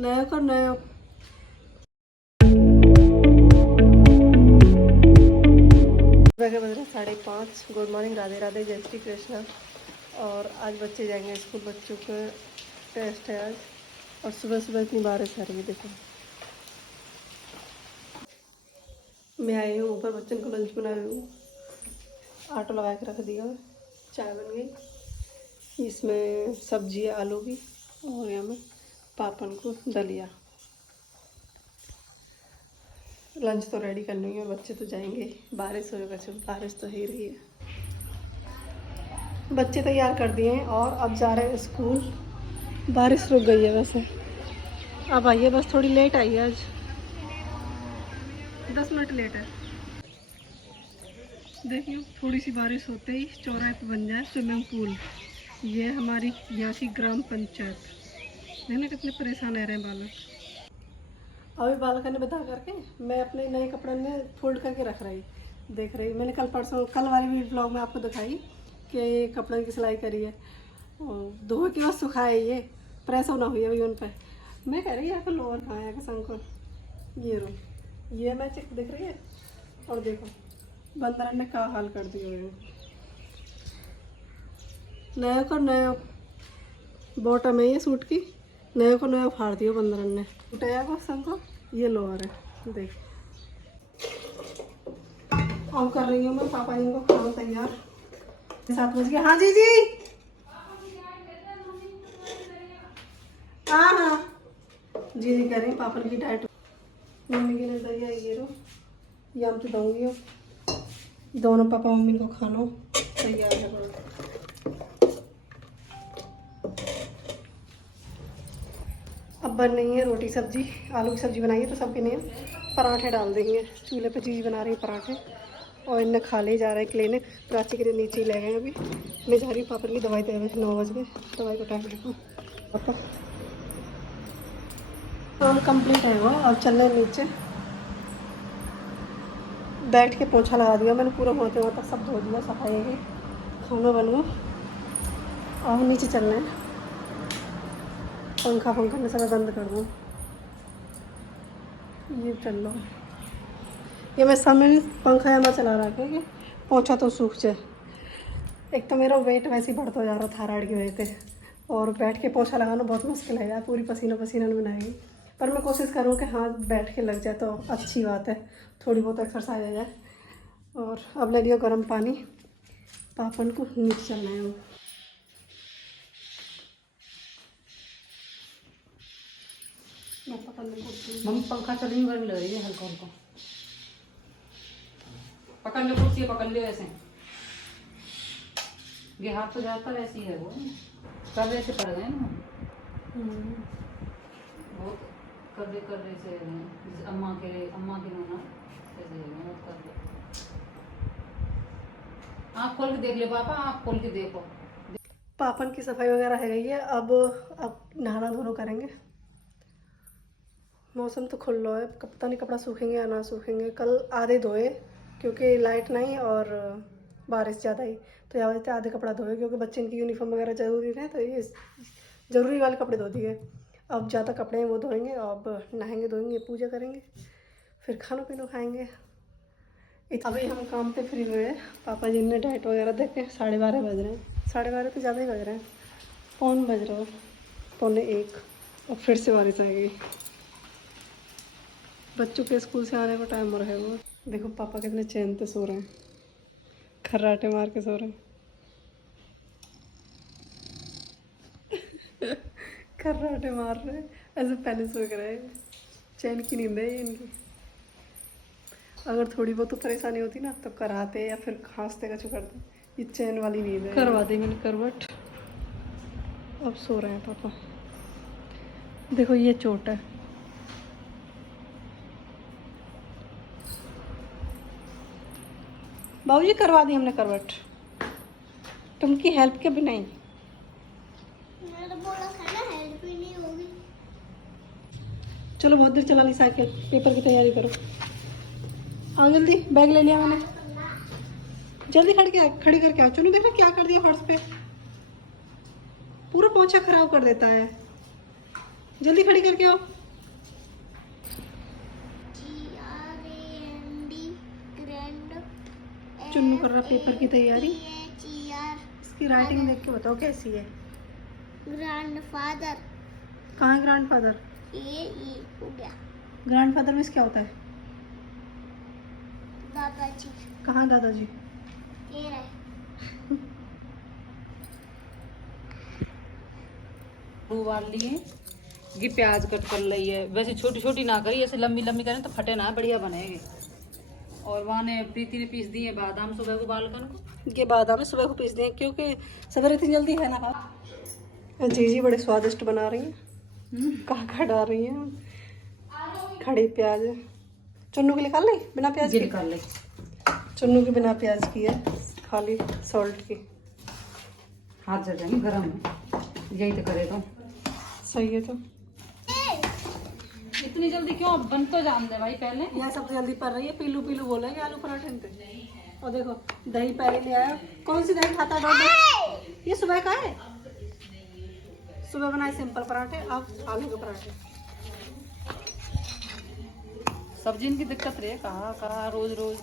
नया का नया। बज रहे 5:30। गुड मॉर्निंग, राधे राधे, जय श्री कृष्णा। और आज बच्चे जाएंगे स्कूल, बच्चों का टेस्ट है आज। और सुबह सुबह इतनी बारिश आ रही है, देखो। मैं आई हूँ ऊपर, बच्चों को लंच बनाई हूँ। आटो लगा के रख दिया, चाय बन गई। इसमें सब्जी है आलू की, और यहाँ में पापन को दलिया। लंच तो रेडी करनी है, बच्चे तो जाएंगे। बारिश होगा, बारिश तो ही रही है। बच्चे तैयार कर दिए हैं और अब जा रहे हैं स्कूल। बारिश रुक गई है वैसे, अब आई है, बस थोड़ी लेट आई है आज, 10 मिनट लेट है। देखिए थोड़ी सी बारिश होते ही चौराहे पे बन जाए स्विमिंग पूल। ये हमारी यहाँ की ग्राम पंचायत। देखना कितने परेशान रह रहे हैं बालक। अभी बालक ने बता करके मैं अपने नए कपड़े में फोल्ड करके रख रही, देख रही। मैंने कल वाली भी ब्लॉग में आपको दिखाई कि ये कपड़े की सिलाई करी है। धोए के बाद सुखाए, ये प्रेस होना हुई अभी उन पर। मैं कह रही है कि लोअर कहाँ है संकुल, ये रो, ये मैं चेक दिख रही है। और देखो बंदर ने क्या हाल कर दिया है। नया को नया बॉटम है ये सूट की, नया को नया फाड़ दिया बंदर ने। उठाया को संको, ये लोअर है देख। अब कर रही हूँ मैं पापा जी को खाना तैयार। 7 बज गए। हाँ जी जी, हाँ हाँ जी जी कह रही पापा की डाइट। मम्मी की नजरिया ये रो, ये हम तो दूँगी। दोनों पापा मम्मी को खाना तैयार है। अब बन रही है रोटी सब्जी, आलू की सब्जी बनाई है तो सबके लिए पराठे डाल देंगे। चूल्हे पे चीज़ बना रही है पराठे। और इन्हें खा ले जा रहे हैं क्लिनिक, प्राची के नीचे ही ले गए। अभी मैं जा रही हूँ पापा की दवाई दे, 9 बज गए, दवाई को टाइम देखो। पापा काम कंप्लीट है वो, अब चल रहे नीचे। बैठ के पोछा लगा दिया मैंने पूरा, होते तक सब धो दिया, सफाई की, खाना बन गया। और नीचे चल रहे हैं। पंखा में सब बंद कर दूँ, ये चल लो। ये मैं सामने पंखा यहाँ चला रहा है कि पोछा तो सूख जाए। एक तो मेरा वेट वैसे ही बढ़ता जा रहा थायराइड की वजह से, और बैठ के पोछा लगाना बहुत मुश्किल है यार, पूरी पसीना पसीना में बनाएगी। पर मैं कोशिश करूँ कि हाँ बैठ के लग जाए तो अच्छी बात है, थोड़ी बहुत एक्सरसाइज हो जाए। और अब ले लियो गर्म पानी, पापन को नीचे चलना है। मम्मी पंखा चल रही, गर्मी लग रही है हल्का हल्का। पकड़ लो कुर्सी, पकड़ लो ऐसे। ये हाथ तो जाता वैसे ही है वो, कर रहे से पड़ गए ना बहुत, कर रहे से अम्मा के नोना ऐसे बहुत कर रहे। आँख खोल के देख ले पापा, आँख खोल के देखो। पापन की सफाई वगैरह है गई है, अब नहाना धोना करेंगे। मौसम तो खुल रहा है, पता नहीं कपड़ा सूखेंगे या ना सूखेंगे। कल आधे धोए क्योंकि लाइट नहीं और बारिश ज़्यादा ही, तो यहाँ वजह से आधे कपड़ा धोए, क्योंकि बच्चे की यूनिफॉर्म वगैरह ज़रूरी है, तो ये ज़रूरी वाले कपड़े धो दिए। अब ज़्यादा कपड़े हैं वो धोएंगे, अब नहाएंगे धोएंगे, पूजा करेंगे, फिर खाना पीना खाएंगे। अभी हम काम पे फ्री हुए। पापा जी ने डाइट वगैरह देखे, 12:30 बज रहे हैं। 12:30 तो ज़्यादा ही बज रहे हैं, पौन बज रहा है, 12:45। और फिर से बारिश आएगी। बच्चों के स्कूल से आने का टाइम हो रहा है वो। देखो पापा कितने चैन से सो रहे हैं, खर्राटे मार के सो रहे हैं। खर्राटे मार रहे हैं ऐसे, पहले सो के रहे। चैन की नींद है ये इनकी। अगर थोड़ी बहुत तो परेशानी होती ना तो कराते या फिर खांसते का करते, ये चैन वाली नींद है। करवा दी मैंने करवट, अब सो रहे हैं पापा। देखो ये चोट है, बाबूजी करवा दी हमने करवट, तुमकी हेल्प के बिना ही। चलो बहुत देर चला ली साइकिल, पेपर की तैयारी करो। आओ जल्दी, बैग ले लिया मैंने, जल्दी खड़ी करके आओ। चलो देखना क्या कर दिया फर्श पे, पूरा पोंछा खराब कर देता है। जल्दी खड़ी करके आओ। चुन्नू कर रहा पेपर की तैयारी। इसकी राइटिंग देख के बताओ कैसी है। ग्रैंडफादर, कहाँ है ग्रैंडफादर? ये हो गया। ग्रैंडफादर में क्या होता है? दादाजी, कहाँ है दादाजी? ये रहे। उबाल लिए, ये प्याज कट कर ली है। वैसे छोटी छोटी ना करी, ऐसे लंबी लंबी करें तो फटे ना, बढ़िया बनेगी। और वहाँ ने प्रीति ने पीस दिए बादाम सुबह को बालकन को। ये बादाम सुबह को पीस दिए क्योंकि सवेरे इतनी जल्दी है ना। जी बड़े स्वादिष्ट बना रही हैं। कहाँ डाल रही हैं? खड़ी प्याज। चुन्नू की निकाल ली बिना प्याज ये की? निकाल ले। चुन्नू की बिना प्याज की है, खाली सॉल्ट की। हाथ जल जाएंगे, गरम है। यही तो करे तो सही है। तो इतनी जल्दी क्यों? बन तो जान दे भाई पहले। यह सब जल्दी पड़ रही है। पीलू पीलू बोलेंगे आलू पराठे पे। और देखो दही पहले ले आया। कौन सी दही खाता है? ये सुबह का है। सुबह बनाए सिंपल पराठे, अब आलू के पराठे। सब्जी इनकी दिक्कत रहे, कहाँ कहाँ रोज रोज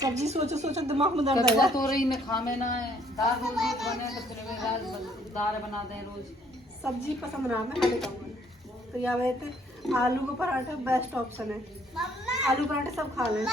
सब्जी सोचो सोचो दिमाग में दर्द कटुआ है। तो रही में खा में ना है। दाल रोज रोज बने तो फिर वे दाल बना दें रोज। सब्जी पसंद ना मैं खाने खाऊंगी। तो या वैसे आलू का पराठा बेस्ट ऑप्शन है। आलू पराठे सब खा लें।